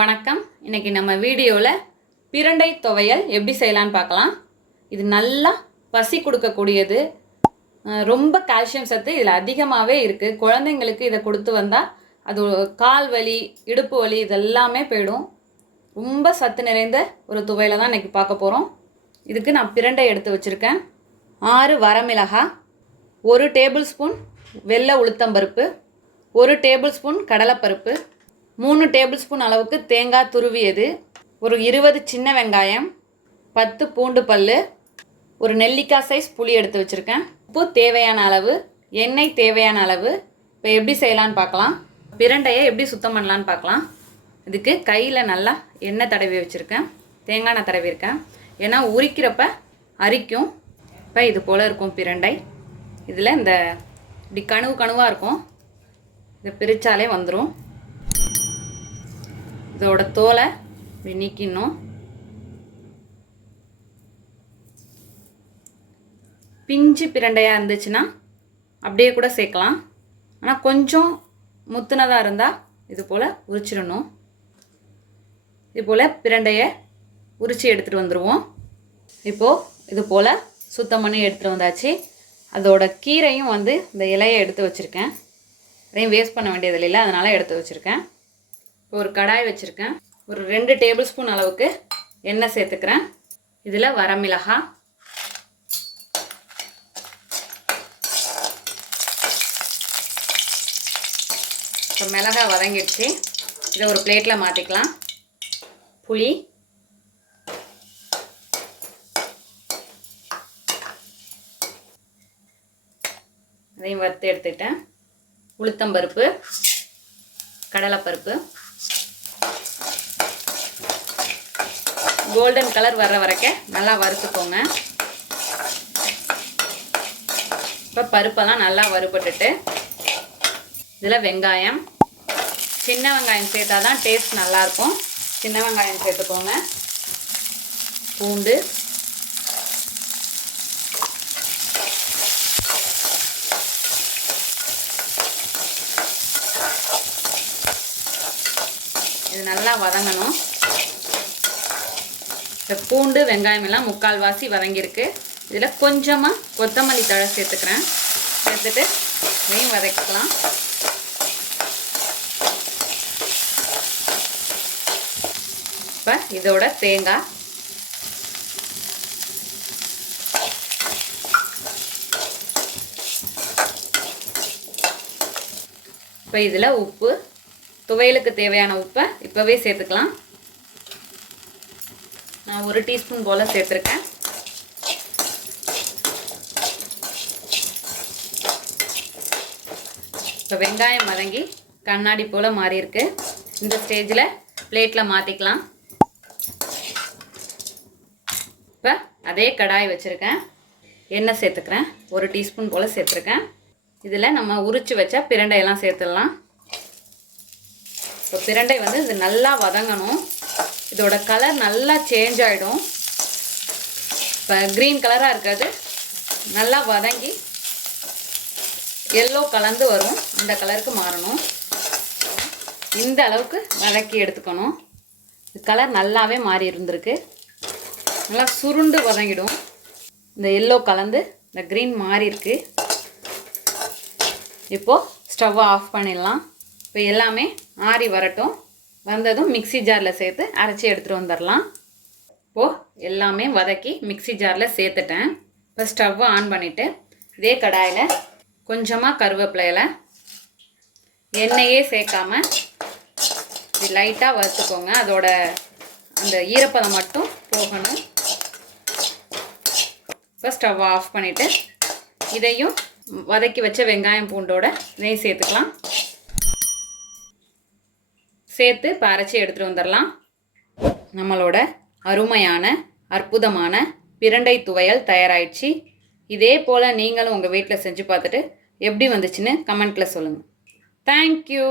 வணக்கம். இன்னைக்கு நம்ம வீடியோவில் பிரண்டை துவையல் எப்படி செய்யலான்னு பார்க்கலாம். இது நல்லா பசி கொடுக்கக்கூடியது. ரொம்ப கால்சியம் சத்து இதில் அதிகமாகவே இருக்குது. குழந்தைங்களுக்கு இதை கொடுத்து வந்தால் அது கால் வலி, இடுப்பு வலி இதெல்லாமே போயிடும். ரொம்ப சத்து நிறைந்த ஒரு துவையலை தான் இன்றைக்கி பார்க்க போகிறோம். இதுக்கு நான் பிரண்டை எடுத்து வச்சுருக்கேன். 6 வரமிளகாய், 1 டேபிள் ஸ்பூன் வெள்ளை உளுத்தம்பருப்பு, 1 டேபிள் ஸ்பூன் கடலைப்பருப்பு, 3 டேபிள் ஸ்பூன் அளவுக்கு தேங்காய் துருவியது, ஒரு 20 சின்ன வெங்காயம், 10 பூண்டு பல், ஒரு நெல்லிக்காய் சைஸ் புளி எடுத்து வச்சுருக்கேன். உப்பு தேவையான அளவு, எண்ணெய் தேவையான அளவு. இப்போ எப்படி செய்யலான்னு பார்க்கலாம். பிரண்டையை எப்படி சுத்தம் பண்ணலான்னு பார்க்கலாம். இதுக்கு கையில் நல்லா எண்ணெய் தடவி வச்சுருக்கேன், தேங்காய் எண்ணெய் தடவிருக்கேன். ஏன்னா உரிக்கிறப்ப அரிக்கும். இப்போ இது போல் இருக்கும் பிரண்டை. இதில் இந்த இப்படி கணுவாக இருக்கும். இதை பிரித்தாலே வந்துடும். இதோட தோலை இப்படி நீக்கிடணும். பிஞ்சு பிரண்டையாக இருந்துச்சுன்னா அப்படியே கூட சேர்க்கலாம். ஆனால் கொஞ்சம் முத்துனதாக இருந்தால் இது போல் உரிச்சிடணும். இது போல் பிரண்டையை உரித்து எடுத்துகிட்டு வந்துடுவோம். இப்போது இது போல் சுத்தம் பண்ணி எடுத்துகிட்டு வந்தாச்சு. அதோட கீரையும் இந்த இலையை எடுத்து வச்சுருக்கேன். அதையும் வேஸ்ட் பண்ண வேண்டியது இல்லை, அதனால் எடுத்து வச்சுருக்கேன். ஒரு கடாய் வச்சுருக்கேன். ஒரு 2 டேபிள் ஸ்பூன் அளவுக்கு எண்ணெய் சேர்த்துக்கிறேன். இதில் வரமிளகாய், இப்போ மிளகாய் வதங்கிடுச்சு. இதை ஒரு பிளேட்டில் மாற்றிக்கலாம். புளி, அதையும் வறுத்து எடுத்துக்கிட்டேன். உளுத்தம்பருப்பு, கடலைப்பருப்பு கோல்டன் கலர் வர்ற வரைக்கும் நல்லா வறுத்துக்கோங்க. இப்போ பருப்பெல்லாம் நல்லா வறுபட்டுட்டு இதில் வெங்காயம், சின்ன வெங்காயம் சேர்த்தா தான் டேஸ்ட் நல்லாயிருக்கும். சின்ன வெங்காயம் சேர்த்துக்கோங்க. பூண்டு, இது நல்லா வதங்கணும். இந்த பூண்டு வெங்காயம் எல்லாம் முக்கால்வாசி வதங்கியிருக்கு. இதில் கொஞ்சமாக கொத்தமல்லி தழை சேர்த்துக்கிறேன். சேர்த்துட்டு இதையும் வதக்கிக்கலாம். இப்போ இதோட தேங்காய், இப்போ இதில் உப்பு, துவையலுக்கு தேவையான உப்பை இப்போவே சேர்த்துக்கலாம். நான் 1 டீஸ்பூன் போல் சேர்த்துருக்கேன். இப்போ வெங்காயம் வதங்கி கண்ணாடி போல் மாறி இருக்கு. இந்த ஸ்டேஜில் பிளேட்டில் மாற்றிக்கலாம். இப்போ அதே கடாய் வச்சுருக்கேன். எண்ணெய் சேர்த்துக்கிறேன். 1 டீஸ்பூன் போல் சேர்த்துருக்கேன். இதில் நம்ம உரித்து வச்ச பிரண்டையெல்லாம் சேர்த்துடலாம். இப்போ பிரண்டை இது நல்லா வதங்கணும். இதோட கலர் நல்லா சேஞ்ச் ஆகிடும். இப்போ க்ரீன் கலராக இருக்காது, நல்லா வதங்கி எல்லோ கலந்து வரும். இந்த கலருக்கு மாறணும். இந்த அளவுக்கு வதக்கி எடுத்துக்கணும். கலர் நல்லாவே மாறி இருந்திருக்கு. நல்லா சுருண்டு வதங்கிடும். இந்த எல்லோ கலந்து இந்த க்ரீன் மாறி இருக்கு. இப்போது ஸ்டவ்வை ஆஃப் பண்ணிடலாம். இப்போ எல்லாமே ஆறி வரட்டும். வந்ததும் மிக்ஸி ஜாரில் சேர்த்து அரைச்சி எடுத்துகிட்டு வந்துடலாம். இப்போது எல்லாமே வதக்கி மிக்ஸி ஜாரில் சேர்த்துட்டேன். இப்போ ஸ்டவ்வை ஆன் பண்ணிவிட்டு இதே கடாயில் கொஞ்சமாக கருவேப்பிலையில் எண்ணெயே சேர்க்காமல் இது லைட்டாக வறுத்துக்கோங்க. அதோட அந்த ஈரப்பதம் மட்டும் போகணும். இப்போ ஸ்டவ்வை ஆஃப் பண்ணிவிட்டு இதையும் வதக்கி வச்ச வெங்காயம் பூண்டோட இதையும் சேர்த்துக்கலாம். சேர்த்து இப்போ அரைச்சி எடுத்துகிட்டு வந்துடலாம். நம்மளோட அருமையான அற்புதமான பிரண்டை துவையல் தயாராகிடுச்சு. இதே போல் நீங்களும் உங்கள் வீட்டில் செஞ்சு பார்த்துட்டு எப்படி வந்துச்சுன்னு கமெண்ட்டில் சொல்லுங்கள். தேங்க்யூ.